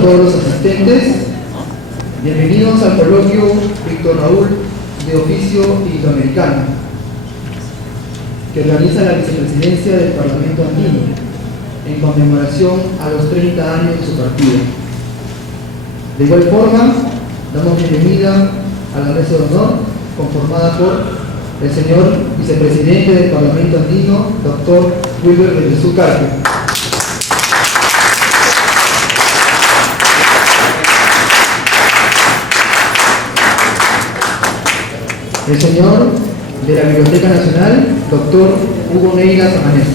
a todos los asistentes. Bienvenidos al coloquio Víctor Raúl de Oficio Iberoamericano, que organiza la Vicepresidencia del Parlamento Andino en conmemoración a los 30 años de su partida. De igual forma, damos bienvenida a la mesa de honor conformada por el señor Vicepresidente del Parlamento Andino, Dr. Wilber Bendezú Carpio. El señor de la Biblioteca Nacional, Dr. Hugo Neira Samanés.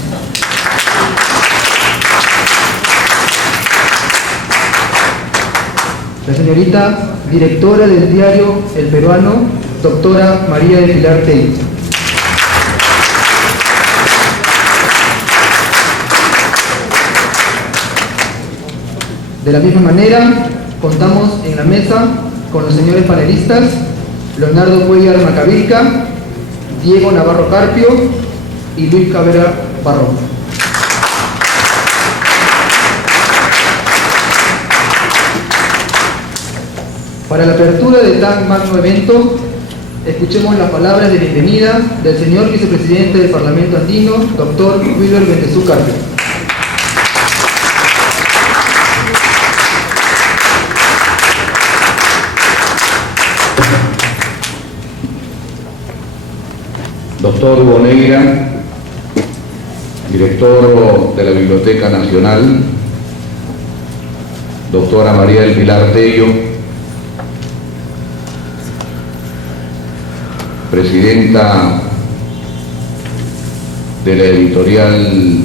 La señorita directora del diario El Peruano, doctora María del Pilar Tey. De la misma manera, contamos en la mesa con los señores panelistas Leonardo Cuellar Macavilca, Diego Navarro Carpio y Luis Cabrera Barrón. Para la apertura de tan magno evento, escuchemos las palabras de bienvenida del señor Vicepresidente del Parlamento Andino, Dr. Wilber Bendezú Carpio. Doctor Hugo Neira, director de la Biblioteca Nacional, doctora María del Pilar Tello, presidenta de la editorial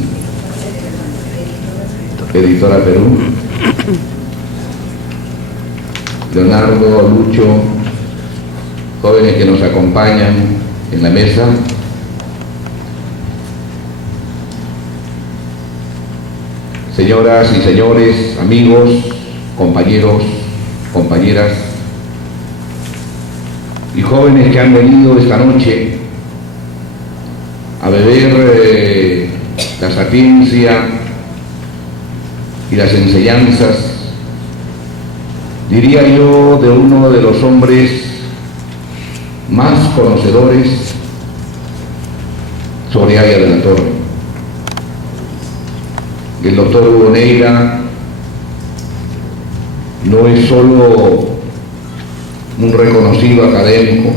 Editora Perú, Leonardo, Lucho, jóvenes que nos acompañan en la mesa, señoras y señores, amigos, compañeros, compañeras y jóvenes que han venido esta noche a beber la sapiencia y las enseñanzas, diría yo, de uno de los hombres más conocedores sobre Aya de la Torre. El doctor Hugo Neira no es solo un reconocido académico,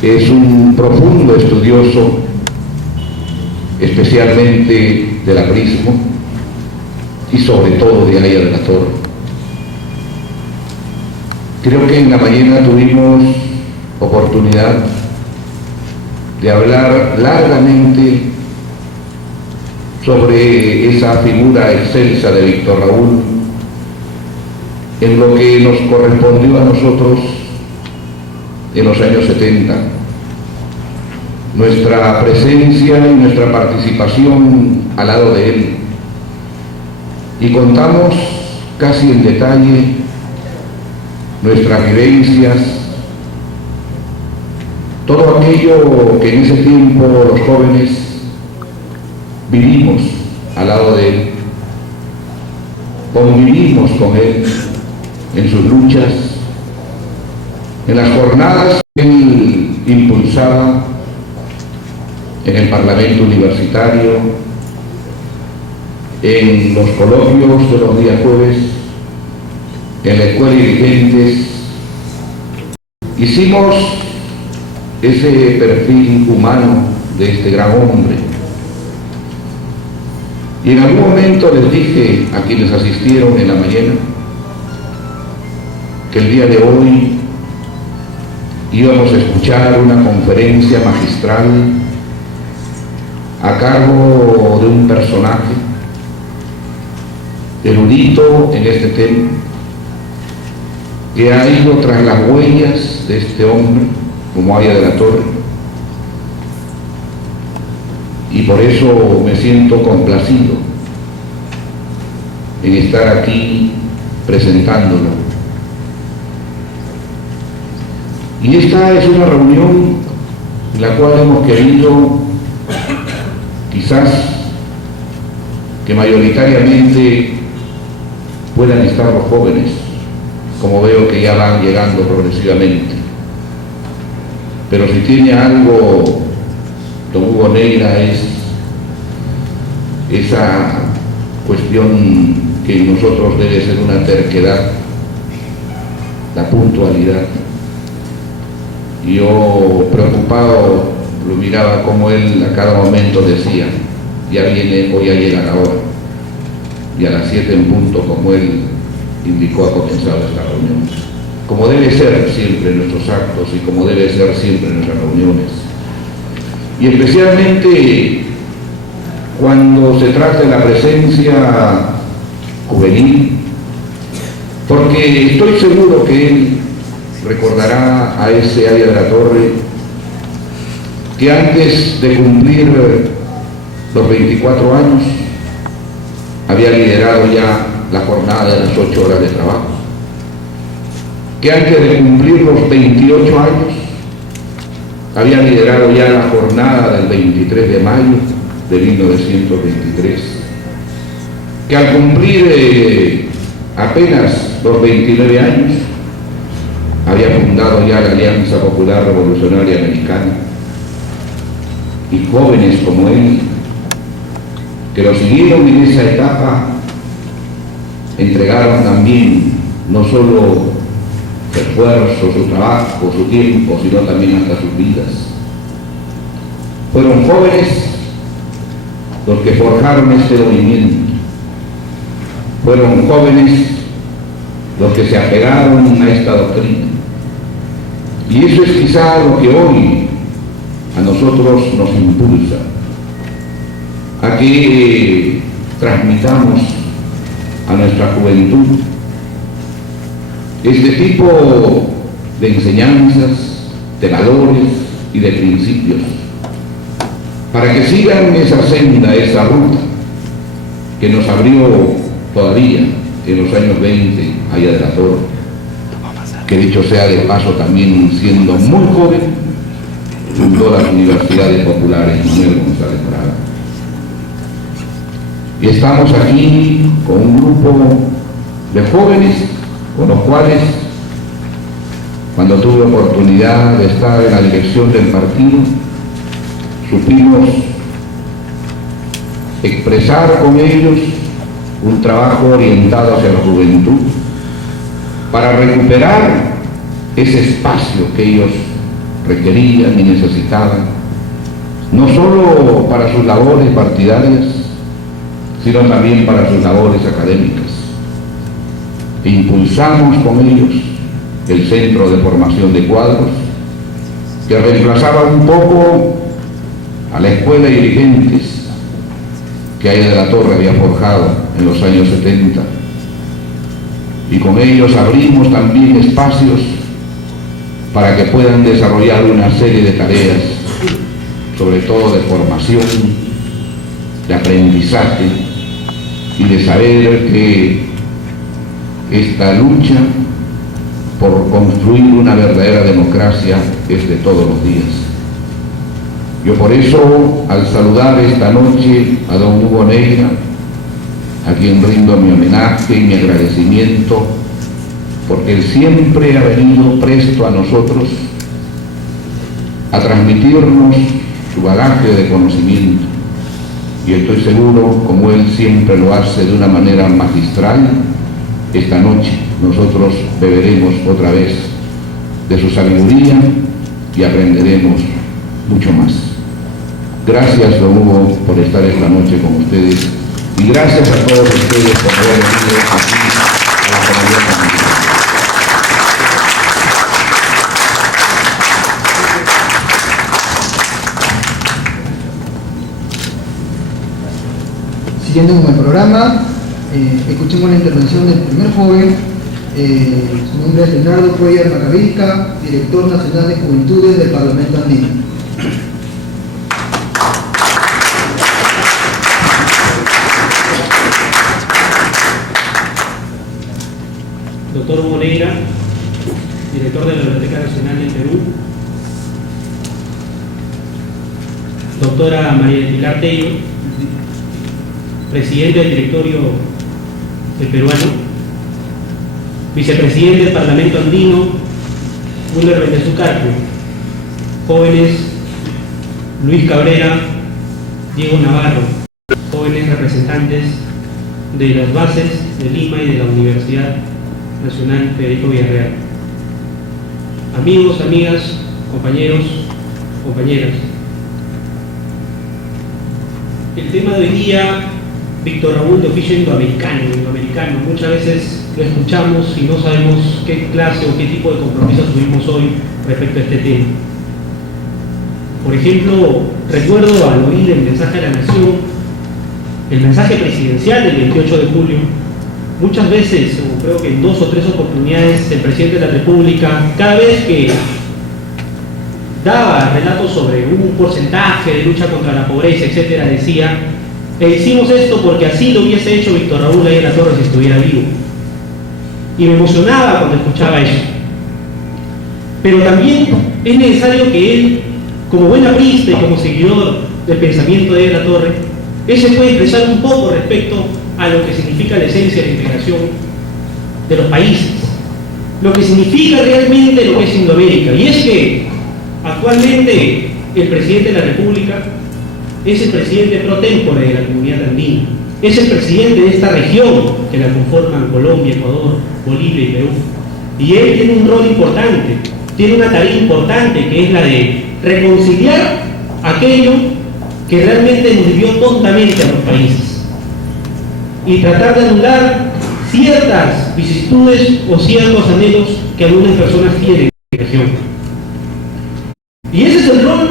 es un profundo estudioso, especialmente del aprismo y sobre todo de Aya de la Torre. Creo que en la mañana tuvimos oportunidad de hablar largamente sobre esa figura excelsa de Víctor Raúl, en lo que nos correspondió a nosotros en los años 70. Nuestra presencia y nuestra participación al lado de él. Y contamos casi en detalle nuestras vivencias, todo aquello que en ese tiempo los jóvenes vivimos al lado de él, convivimos con él en sus luchas, en las jornadas que él impulsaba en el Parlamento Universitario, en los coloquios de los días jueves, en la Escuela de Dirigentes. Hicimos ese perfil humano de este gran hombre. Y en algún momento les dije a quienes asistieron en la mañana que el día de hoy íbamos a escuchar una conferencia magistral a cargo de un personaje erudito en este tema, que ha ido tras las huellas de este hombre, como Aya de la Torre, y por eso me siento complacido en estar aquí presentándolo. Y esta es una reunión en la cual hemos querido quizás que mayoritariamente puedan estar los jóvenes, como veo que ya van llegando progresivamente. Pero si tiene algo don Hugo Neira es esa cuestión que en nosotros debe ser una terquedad, la puntualidad. Y yo preocupado lo miraba como él a cada momento decía, ya viene o ya llega la hora, y a las 7 en punto, como él indicó, ha comenzado esta reunión, como debe ser siempre en nuestros actos y como debe ser siempre en nuestras reuniones, y especialmente cuando se trata de la presencia juvenil, porque estoy seguro que él recordará a ese Aya de la Torre que antes de cumplir los 24 años había liderado ya la jornada de las 8 horas de trabajo, que antes de cumplir los 28 años había liderado ya la jornada del 23 de mayo de 1923, que al cumplir apenas los 29 años había fundado ya la Alianza Popular Revolucionaria Americana, y jóvenes como él, que lo siguieron en esa etapa, entregaron también no solo su esfuerzo, su trabajo, su tiempo, sino también hasta sus vidas. Fueron jóvenes los que forjaron este movimiento, fueron jóvenes los que se apegaron a esta doctrina, y eso es quizá lo que hoy a nosotros nos impulsa a que transmitamos a nuestra juventud este tipo de enseñanzas, de valores y de principios, para que sigan esa senda, esa ruta que nos abrió todavía en los años 20 Aya de la Torre, que dicho sea de paso también siendo muy joven fundó las universidades populares Manuel González Prada. Y estamos aquí con un grupo de jóvenes con los cuales, cuando tuve oportunidad de estar en la dirección del partido, supimos expresar con ellos un trabajo orientado hacia la juventud para recuperar ese espacio que ellos requerían y necesitaban, no solo para sus labores partidarias, sino también para sus labores académicas. E impulsamos con ellos el Centro de Formación de Cuadros, que reemplazaba un poco a la Escuela de Dirigentes que Aya de la Torre había forjado en los años 70. Y con ellos abrimos también espacios para que puedan desarrollar una serie de tareas, sobre todo de formación, de aprendizaje y de saber que esta lucha por construir una verdadera democracia es de todos los días. Yo por eso, al saludar esta noche a don Hugo Neira, a quien rindo mi homenaje y mi agradecimiento, porque él siempre ha venido presto a nosotros a transmitirnos su bagaje de conocimiento, y estoy seguro, como él siempre lo hace de una manera magistral, esta noche nosotros beberemos otra vez de su sabiduría y aprenderemos mucho más. Gracias, don Hugo, por estar esta noche con ustedes, y gracias a todos ustedes por haber venido aquí a la comunidad familiar. Siguiendo con el programa, escuchemos la intervención del primer joven. Su nombre es Leonardo Cuellar Macavilca, director nacional de Juventudes del Parlamento Andino. Doctor Hugo Neira, director de la Biblioteca Nacional del Perú. Doctora María del Pilar Tello, presidente del directorio del peruano, vicepresidente del Parlamento andino, Müller Bendezu Carpio, jóvenes Luis Cabrera, Diego Navarro, jóvenes representantes de las bases de Lima y de la Universidad Nacional Federico Villarreal, amigos, amigas, compañeros, compañeras. El tema de hoy día, Víctor Raúl, de oficio indoamericano, muchas veces lo escuchamos y no sabemos qué clase o qué tipo de compromiso tuvimos hoy respecto a este tema. Por ejemplo, recuerdo al oír el mensaje a la nación, el mensaje presidencial del 28 de julio, muchas veces, o creo que en 2 o 3 oportunidades, el presidente de la República, cada vez que daba relatos sobre un porcentaje de lucha contra la pobreza, etcétera, decía: hicimos esto porque así lo hubiese hecho Víctor Raúl Ayala Torres si estuviera vivo. Y me emocionaba cuando escuchaba eso. Pero también es necesario que él, como buen aprista y como seguidor del pensamiento de Ayala Torres, él se puede expresar un poco respecto a lo que significa la esencia de la integración de los países, lo que significa realmente lo que es Indoamérica. Y es que actualmente el presidente de la República es el presidente pro tempore de la comunidad andina, es el presidente de esta región que la conforman Colombia, Ecuador, Bolivia y Perú. Y él tiene un rol importante, tiene una tarea importante, que es la de reconciliar aquello que realmente nos dividió tontamente a los países y tratar de anular ciertas vicisitudes o ciertos anhelos que algunas personas tienen en la región. Y ese es el rol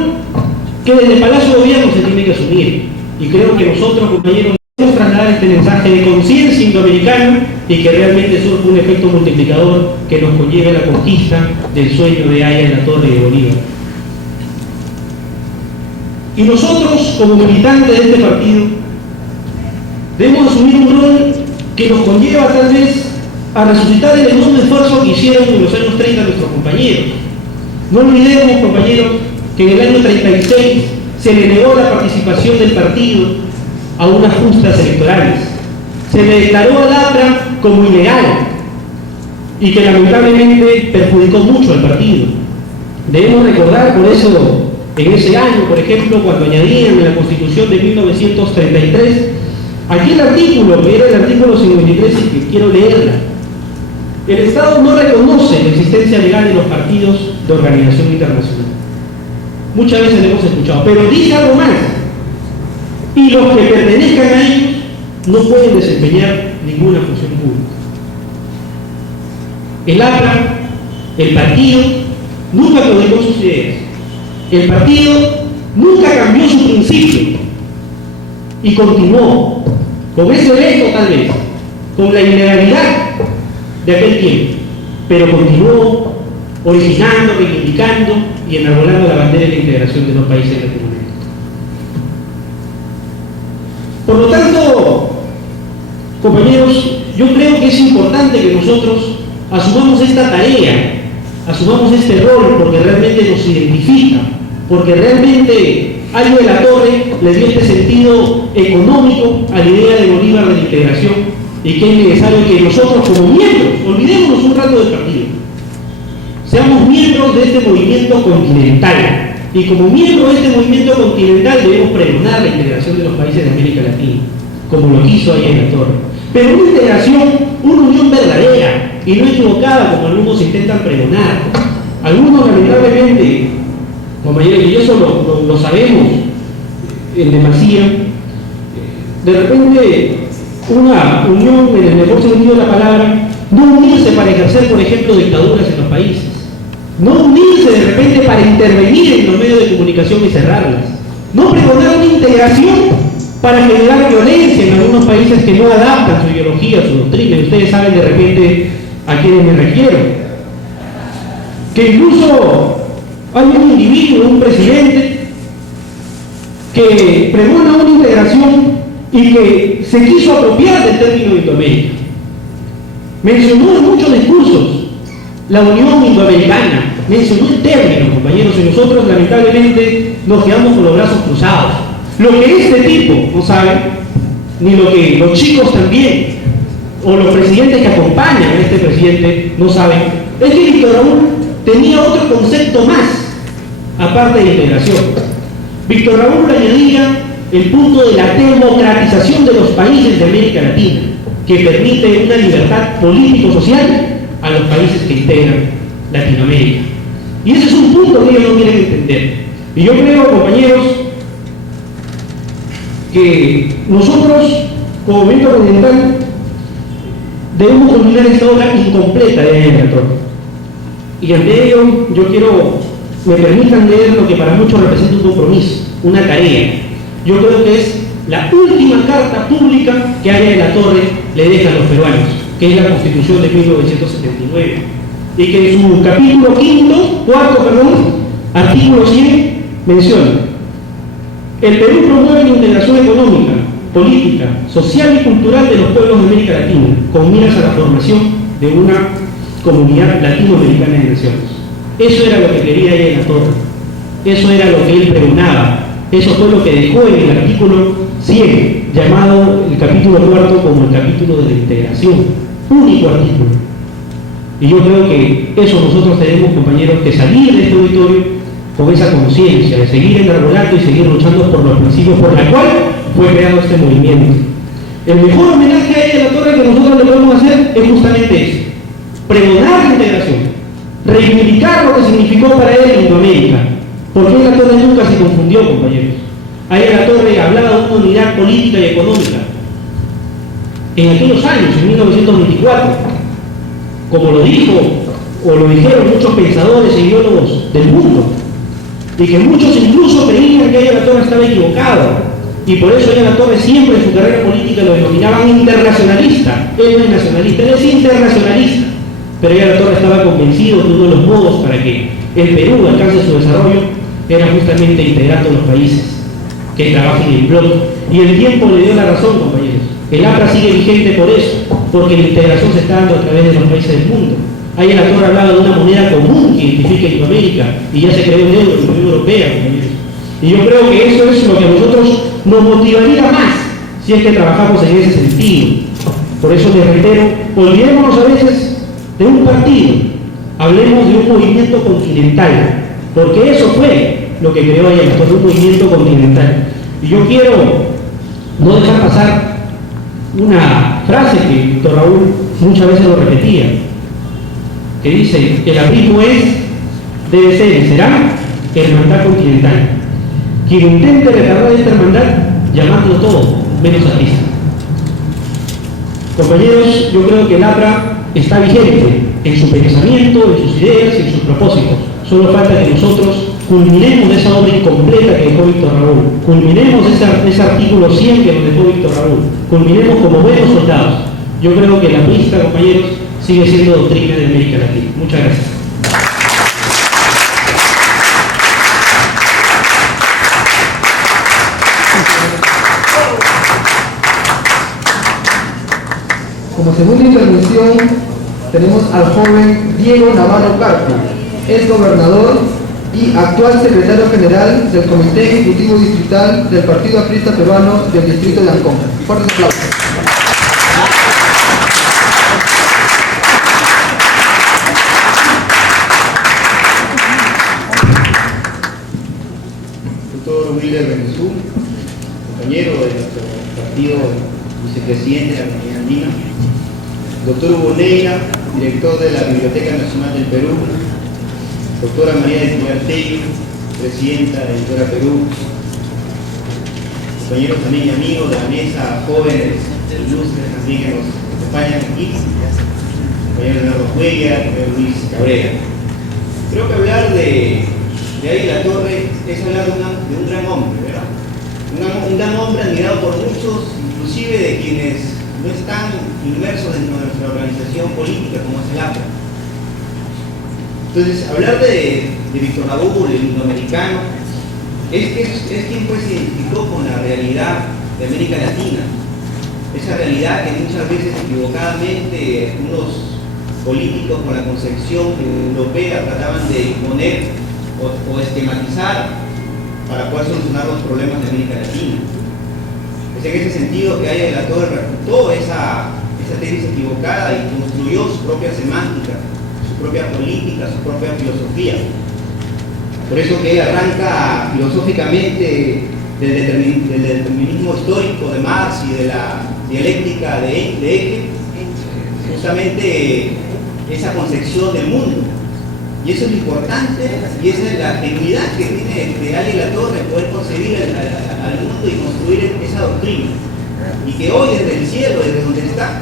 que desde el Palacio de Gobierno se tiene que asumir. Y creo que nosotros, compañeros, debemos trasladar este mensaje de conciencia indoamericana y que realmente surja un efecto multiplicador que nos conlleve a la conquista del sueño de Ayala Torres y de Bolívar. Y nosotros, como militantes de este partido, debemos asumir un rol que nos conlleva tal vez a resucitar el enorme esfuerzo que hicieron en los años 30 nuestros compañeros. No olvidemos, compañeros, que en el año 36 se le negó la participación del partido a unas justas electorales. Se le declaró al APRA como ilegal y que lamentablemente perjudicó mucho al partido. Debemos recordar por eso, en ese año, por ejemplo, cuando añadían en la Constitución de 1933, aquí el artículo, que era el artículo 53, y que quiero leerla: el Estado no reconoce la existencia legal de los partidos de organización internacional. Muchas veces lo hemos escuchado, pero dice algo más: y los que pertenezcan a ellos no pueden desempeñar ninguna función pública. El APRA, el partido, nunca publicó sus ideas. El partido nunca cambió su principio y continuó con ese veto, tal vez, con la ilegalidad de aquel tiempo, pero continuó originando, reivindicando y enarbolando la bandera de la integración de los países de Latinoamérica. Por lo tanto, compañeros, yo creo que es importante que nosotros asumamos esta tarea, asumamos este rol, porque realmente nos identifica, porque realmente Ayala Torres le dio este sentido económico a la idea de Bolívar de la integración, y que es necesario que nosotros, como miembros, olvidémonos un rato del partido, seamos miembros de este movimiento continental, y como miembros de este movimiento continental debemos pregonar la integración de los países de América Latina, como lo quiso Ayala Torres. Pero una integración, una unión verdadera y no equivocada, como algunos intentan pregonar. Algunos, lamentablemente, compañeros, y eso lo sabemos en demasía, de repente una unión, en el mejor sentido de la palabra, no unirse para ejercer, por ejemplo, dictaduras en los países, no unirse de repente para intervenir en los medios de comunicación y cerrarlas, no pregonar una integración para generar violencia en algunos países que no adaptan su ideología, su doctrina, y ustedes saben de repente a quienes me refiero, que incluso hay un individuo, un presidente, que pregona una integración y que se quiso apropiar del término Indoamérica. Mencionó en muchos discursos la Unión Indoamericana, mencionó el término, compañeros, y nosotros lamentablemente nos quedamos con los brazos cruzados. Lo que este tipo no sabe ni lo que los chicos también, o los presidentes que acompañan a este presidente no saben, es que Víctor Raúl tenía otro concepto más, aparte de integración. Víctor Raúl añadía el punto de la democratización de los países de América Latina, que permite una libertad político-social a los países que integran Latinoamérica. Y ese es un punto que ellos no quieren entender. Y yo creo, compañeros, que nosotros, como movimiento continental, debemos culminar esta obra incompleta de Yaya de la Torre. Y ante ello, yo quiero, me permitan leer lo que para muchos representa un compromiso, una tarea. Yo creo que es la última carta pública que Yaya de la Torre le deja a los peruanos, que es la Constitución de 1979. Y que en su capítulo cuarto, artículo 100, menciona: el Perú promueve la integración económica, política, social y cultural de los pueblos de América Latina, con miras a la formación de una comunidad latinoamericana de naciones. Eso era lo que quería Yaya de la Torre, eso era lo que él pregonaba, eso fue lo que dejó en el artículo 100, llamado el capítulo cuarto como el capítulo de la integración, único artículo. Y yo creo que eso nosotros tenemos, compañeros, que salir de este auditorio con esa conciencia de seguir enarbolando y seguir luchando por los principios por la cual fue creado este movimiento. El mejor homenaje a Yaya de la Torre que nosotros le podemos hacer es justamente eso: pregonar la integración, reivindicar lo que significó para él Latinoamérica. Porque Yaya de la Torre nunca se confundió, compañeros. Yaya de la Torre hablaba de una unidad política y económica. En aquellos años, en 1924, como lo dijo o lo dijeron muchos pensadores e ideólogos del mundo, y que muchos incluso creían que Yaya de la Torre estaba equivocado, y por eso Yaya de la Torre siempre en su carrera política lo denominaban internacionalista. Él no es nacionalista, él es internacionalista, pero Yaya de la Torre estaba convencido que uno de los modos para que el Perú alcance su desarrollo era justamente integrando los países que trabajen en el bloque, y el tiempo le dio la razón, compañeros. El APRA sigue vigente por eso, porque la integración se está dando a través de los países del mundo. Yaya de la Torre hablaba de una moneda común que identifica Latinoamérica, y ya se creó el euro en la Unión Europea, compañeros. Y yo creo que eso es lo que a nosotros nos motivaría más si es que trabajamos en ese sentido. Por eso les reitero, olvidémonos a veces de un partido, hablemos de un movimiento continental, porque eso fue lo que creó Yaya de la Torre, un movimiento continental. Y yo quiero no dejar pasar una frase que Víctor Raúl muchas veces lo repetía, que dice: el aprismo debe ser y será hermandad continental. Quien intente retardar esta hermandad, llamadlo todo, menos artista. Compañeros, yo creo que el APRA está vigente en su pensamiento, en sus ideas y en sus propósitos. Solo falta que nosotros culminemos esa obra incompleta que dejó Víctor Raúl, culminemos ese artículo 100 que nos dejó Víctor Raúl, culminemos como buenos soldados. Yo creo que la pista, compañeros, sigue siendo doctrina de América Latina. Muchas gracias. Como segunda intervención tenemos al joven Diego Navarro Carpo, ex gobernador y actual secretario general del Comité Ejecutivo Distrital del Partido Aprista Peruano del Distrito de Ancón. Fuertes aplausos. Doctor Wilder Benezú, compañero de nuestro partido, vicepresidente de la Comunidad Andina. Doctor Hugo Neira, director de la Biblioteca Nacional del Perú. Doctora María del Pilar Tello, presidenta de Editora Perú. Compañeros también y amigos de la mesa, jóvenes, ilustres también que nos acompañan aquí. Compañero Leonardo Cuellar, compañero Luis Cabrera. Creo que hablar de Yaya de la Torre es hablar de un gran hombre, ¿verdad? Un gran hombre admirado por muchos, inclusive de quienes no están inmersos dentro de nuestra organización política como es el APRA. Entonces, hablar de Víctor Raúl, el indoamericano, es quien pues se identificó con la realidad de América Latina. Esa realidad que muchas veces equivocadamente unos políticos con la concepción europea trataban de imponer o esquematizar para poder solucionar los problemas de América Latina. Es en ese sentido que Aya de la Torre refutó esa tesis equivocada y construyó su propia semántica, su propia política, su propia filosofía. Por eso que ella arranca filosóficamente del determinismo histórico de Marx y de la dialéctica de Hegel, justamente esa concepción del mundo. Y eso es lo importante, y esa es la genuidad que tiene Aya de la Torre, poder concebir al mundo y construir esa doctrina. Y que hoy desde el cielo, desde donde está,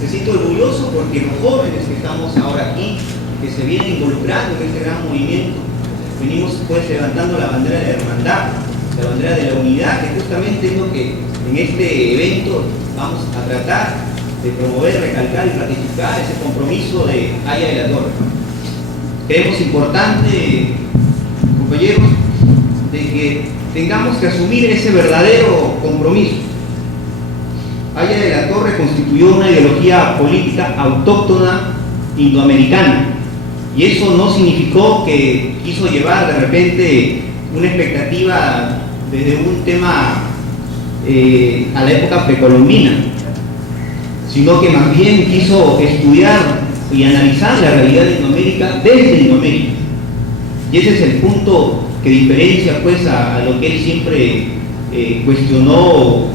se siente orgulloso porque los jóvenes que estamos ahora aquí, que se vienen involucrando en este gran movimiento, venimos pues levantando la bandera de la hermandad, la bandera de la unidad, que justamente es lo que en este evento vamos a tratar de promover, recalcar y ratificar ese compromiso de Aya de la Torre. Creemos importante, compañeros, de que tengamos que asumir ese verdadero compromiso. Aya de la Torre constituyó una ideología política autóctona indoamericana, y eso no significó que quiso llevar de repente una expectativa desde un tema a la época precolombina, sino que más bien quiso estudiar y analizar la realidad de Indoamérica desde Indoamérica. Y ese es el punto que diferencia pues a lo que él siempre cuestionó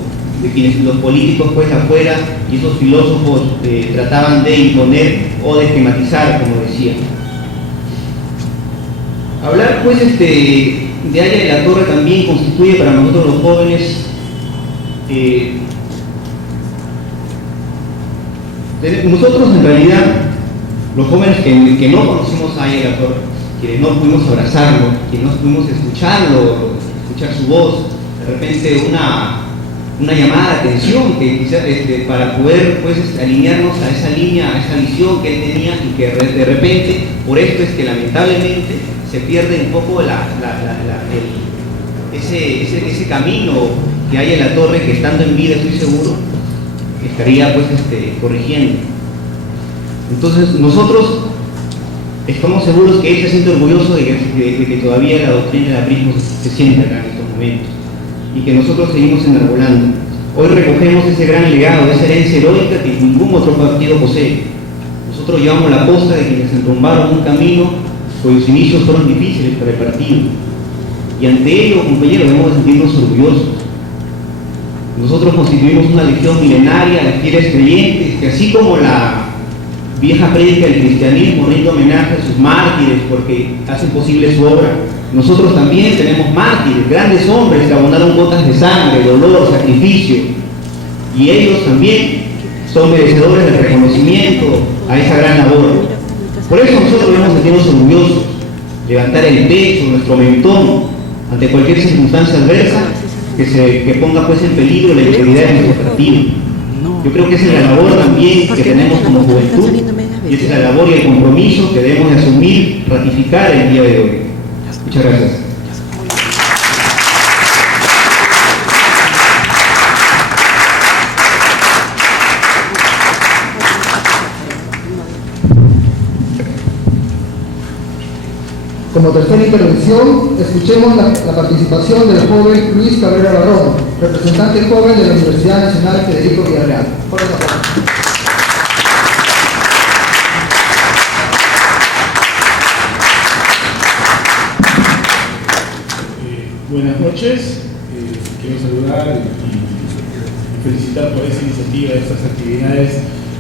de quienes los políticos pues afuera y esos filósofos trataban de imponer o de esquematizar, como decía. Hablar pues de Aya de la Torre también constituye para nosotros los jóvenes nosotros en realidad, los jóvenes que no conocimos a Aya de la Torre, quienes no pudimos abrazarlo, quienes no pudimos escucharlo, escuchar su voz, de repente una llamada de atención que quizás para poder pues alinearnos a esa línea, a esa visión que él tenía, y que de repente, por esto es que lamentablemente se pierde un poco ese camino que hay en la Torre, que estando en vida estoy seguro estaría pues corrigiendo. Entonces nosotros estamos seguros que él se siente orgulloso de que todavía la doctrina del aprismo se sienta acá en estos momentos, y que nosotros seguimos enarbolando. Hoy recogemos ese gran legado, esa herencia heroica que ningún otro partido posee. Nosotros llevamos la posta de quienes enrumbaron un camino cuyos inicios fueron difíciles para el partido, y ante ello, compañeros, debemos sentirnos orgullosos. Nosotros constituimos una legión milenaria de fieles creyentes que, así como la vieja prédica del cristianismo rinde homenaje a sus mártires porque hacen posible su obra, nosotros también tenemos mártires, grandes hombres que abonaron gotas de sangre, dolor, sacrificio, y ellos también son merecedores del reconocimiento a esa gran labor. Por eso nosotros debemos sentirnos orgullosos, levantar el pecho, nuestro mentón, ante cualquier circunstancia adversa que ponga pues en peligro la integridad de nuestro partido. Yo creo que esa es la labor también que tenemos como juventud, y esa es la labor y el compromiso que debemos de asumir, ratificar el día de hoy. Muchas gracias. Como tercera intervención, escuchemos la participación del joven Luis Cabrera Barrón, representante joven de la Universidad Nacional Federico Villarreal. Por favor. Buenas noches, quiero saludar y felicitar por esta iniciativa, estas actividades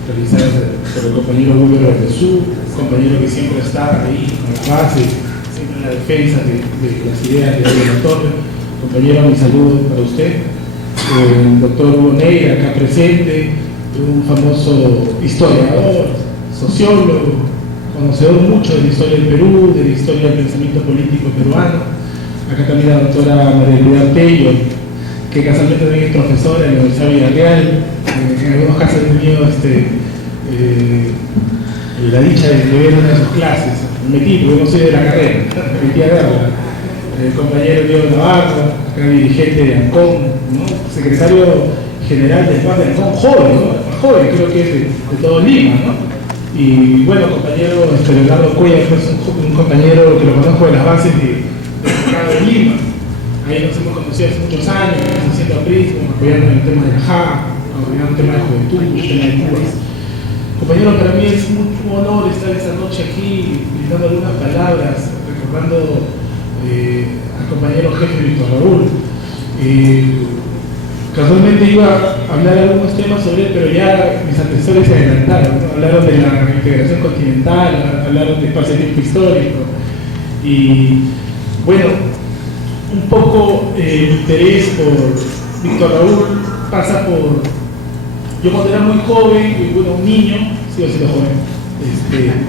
realizadas por el compañero Julio Jesús, compañero que siempre está ahí en la base, siempre en la defensa de las ideas de Aya de la Torre. Compañero, mi saludo para usted. El doctor Hugo Neira, acá presente, un famoso historiador, sociólogo, conocedor mucho de la historia del Perú, de la historia del pensamiento político peruano. Acá también la doctora María Piedad Tello, que casualmente también es profesora en la Universidad de Villarreal. En algunos casos he tenido la dicha de ver una de sus clases. Me metí, porque no soy de la carrera, me metí a verla. El compañero Diego Navarro, acá dirigente de ANCON, ¿no? Secretario general del PAS de ANCON, joven, ¿no? Joven, creo que es de todo Lima, ¿no? Y bueno, compañero Leonardo Cuellar, pues un compañero que lo conozco de las bases de Lima. ahí nos hemos conocido hace muchos años, haciendo aprismo, apoyando en el tema de la JA, apoyando en el tema de juventud, el tema de Cubas. Compañero, para mí es un honor estar esta noche aquí, dando algunas palabras, recordando al compañero jefe Víctor Raúl. Casualmente iba a hablar algunos temas sobre él, pero ya mis antecesores se adelantaron, ¿no? Hablaron de la integración continental, hablaron de espacio-tiempo histórico. Y bueno, un poco el interés por Víctor Raúl pasa por... Yo cuando era muy joven, y bueno, un niño, sigo siendo joven,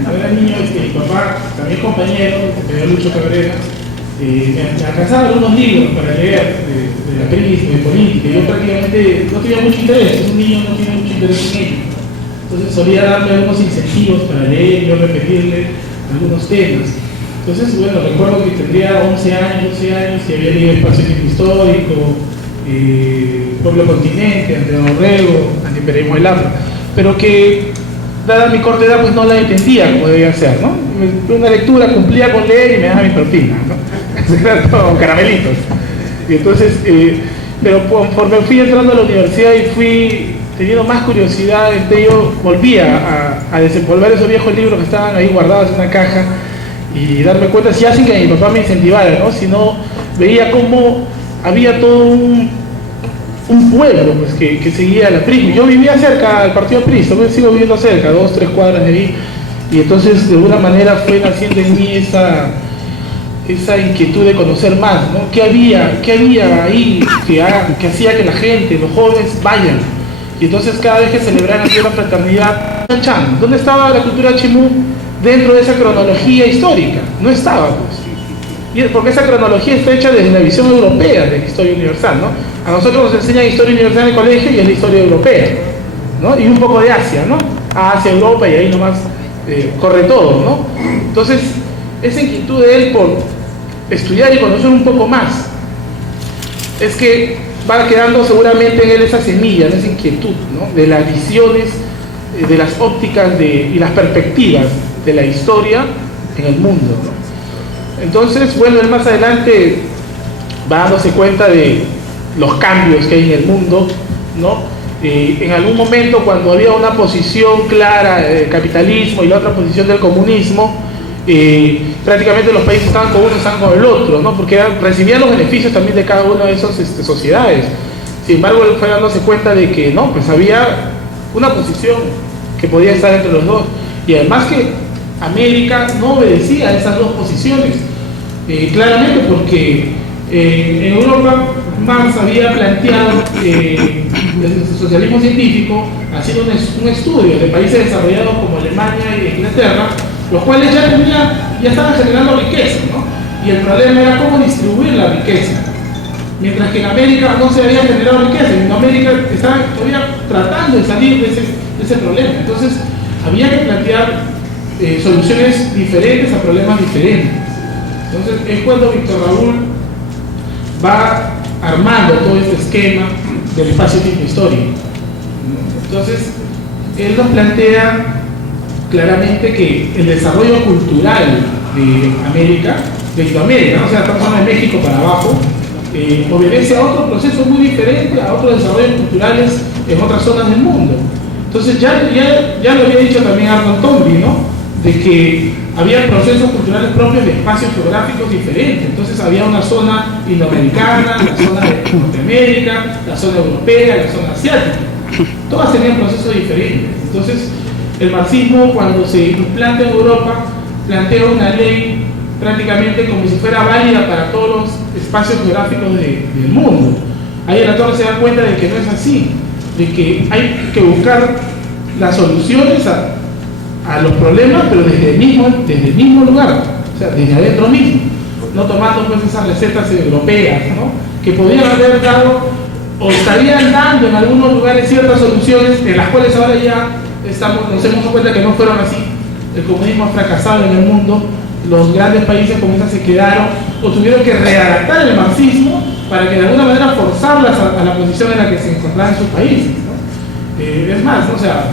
cuando era niño, mi papá, también compañero, el compañero Lucho Cabrera, me alcanzaba algunos libros para leer de aprismo, de política, y yo prácticamente no tenía mucho interés, un niño no tiene mucho interés en ello. Entonces solía darme algunos incentivos para leer y yo repetirle algunos temas. Entonces, bueno, recuerdo que tendría 11 años, 12 años, y había leído Espacio-Tiempo histórico, Pueblo Continente, Andrea Orrego, Antiimperialismo del Hambre, pero que, dada mi corta edad, pues no la entendía como debía ser, ¿no? Una lectura, cumplía con leer y me daba mi propina, ¿no? Eran todo caramelitos. Y entonces, pero conforme fui entrando a la universidad y fui teniendo más curiosidad, yo volvía a desempolvar esos viejos libros que estaban ahí guardados en una caja y darme cuenta, si hacen que mi papá me incentivara, ¿no? Si no, veía cómo había todo un pueblo pues, que seguía el aprismo. Yo vivía cerca del partido aprista, pues sigo viviendo cerca, 2, 3 cuadras de ahí, y entonces de alguna manera fue naciendo en mí esa inquietud de conocer más, ¿no? ¿Qué había ahí que hacía que la gente, los jóvenes, vayan? Y entonces cada vez que celebraran aquí la fraternidad, ¿dónde estaba la cultura chimú dentro de esa cronología histórica? No estaba, pues. Y porque esa cronología está hecha desde la visión europea de la historia universal, ¿no? A nosotros nos enseñan historia universal en el colegio y es la historia europea, ¿no? Y un poco de Asia, ¿no? Asia, Europa, y ahí nomás corre todo, ¿no? Entonces, esa inquietud de él por estudiar y conocer un poco más es que va quedando seguramente en él esa semilla, esa inquietud, ¿no? De las visiones, de las ópticas y las perspectivas de la historia en el mundo, ¿no? Entonces, bueno, él más adelante va dándose cuenta de los cambios que hay en el mundo, ¿no? En algún momento, cuando había una posición clara del capitalismo y la otra posición del comunismo, prácticamente los países estaban con uno y estaban con el otro, ¿no? Porque recibían los beneficios también de cada una de esas sociedades. Sin embargo, él fue dándose cuenta de que no, pues había una posición que podía estar entre los dos, y además que América no obedecía a esas dos posiciones, claramente porque en Europa Marx había planteado el socialismo científico, haciendo un estudio de países desarrollados como Alemania y Inglaterra, los cuales ya estaban generando riqueza, ¿no? Y el problema era cómo distribuir la riqueza, mientras que en América no se había generado riqueza, en América estaba todavía tratando de salir de ese problema. Entonces había que plantear soluciones diferentes a problemas diferentes. Entonces es cuando Víctor Raúl va armando todo este esquema del espacio-tiempo histórico. Entonces él nos plantea claramente que el desarrollo cultural de América, de Sudamérica, ¿no? O sea, estamos hablando de México para abajo, obedece a otro proceso muy diferente, a otros desarrollos culturales en otras zonas del mundo. Entonces ya lo había dicho también Arnold Toynbee, ¿no? De que había procesos culturales propios de espacios geográficos diferentes. Entonces había una zona indoamericana, la zona de Norteamérica, la zona europea, la zona asiática. Todas tenían procesos diferentes. Entonces el marxismo, cuando se implanta en Europa, plantea una ley prácticamente como si fuera válida para todos los espacios geográficos del mundo. Ahí el autor se da cuenta de que no es así, de que hay que buscar las soluciones a los problemas, pero desde el mismo lugar, o sea, desde adentro mismo, no tomando pues esas recetas europeas, ¿no? Que podrían haber dado o estarían dando en algunos lugares ciertas soluciones en las cuales ahora ya nos hemos dado cuenta que no fueron así. El comunismo ha fracasado en el mundo, los grandes países comunistas se quedaron o tuvieron que readaptar el marxismo para que de alguna manera forzarlas a la posición en la que se encontraban en sus países, ¿no? Es más, ¿no? O sea,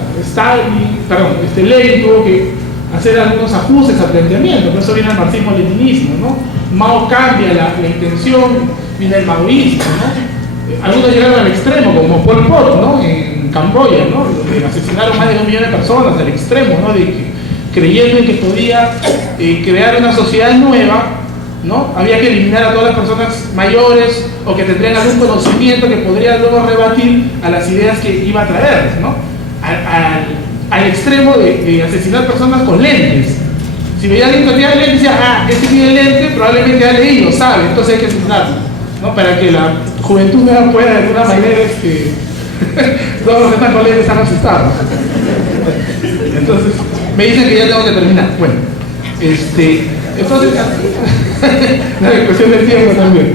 Lenin tuvo que hacer algunos ajustes al planteamiento, por eso viene el marxismo-leninismo, ¿no? Mao cambia la intención, viene el maoísmo, ¿no? Algunos llegaron al extremo, como Pol Pot, ¿no? En Camboya, ¿no? Donde asesinaron más de 2 millones de personas, al extremo, ¿no? De que, creyendo en que podía crear una sociedad nueva, ¿no? Había que eliminar a todas las personas mayores o que tendrían algún conocimiento que podría luego rebatir a las ideas que iba a traer, ¿no? Al extremo de asesinar personas con lentes. Si veía a alguien que tenía lentes, decía, este tiene lente, probablemente ha leído, sabe, entonces hay que asesinarlo, ¿no? Para que la juventud nueva pueda de alguna manera, todos los que están con lentes están asustados. Entonces, me dicen que ya tengo que terminar. Bueno, entonces, la cuestión del tiempo también.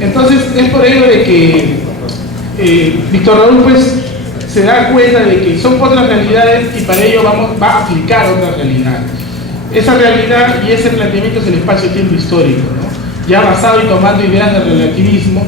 Entonces, es por ello de que Víctor Raúl, pues, se da cuenta de que son otras realidades y para ello va a aplicar otras realidades. Esa realidad y ese planteamiento es el espacio-tiempo histórico, ¿no? Ya basado y tomando ideas del relativismo.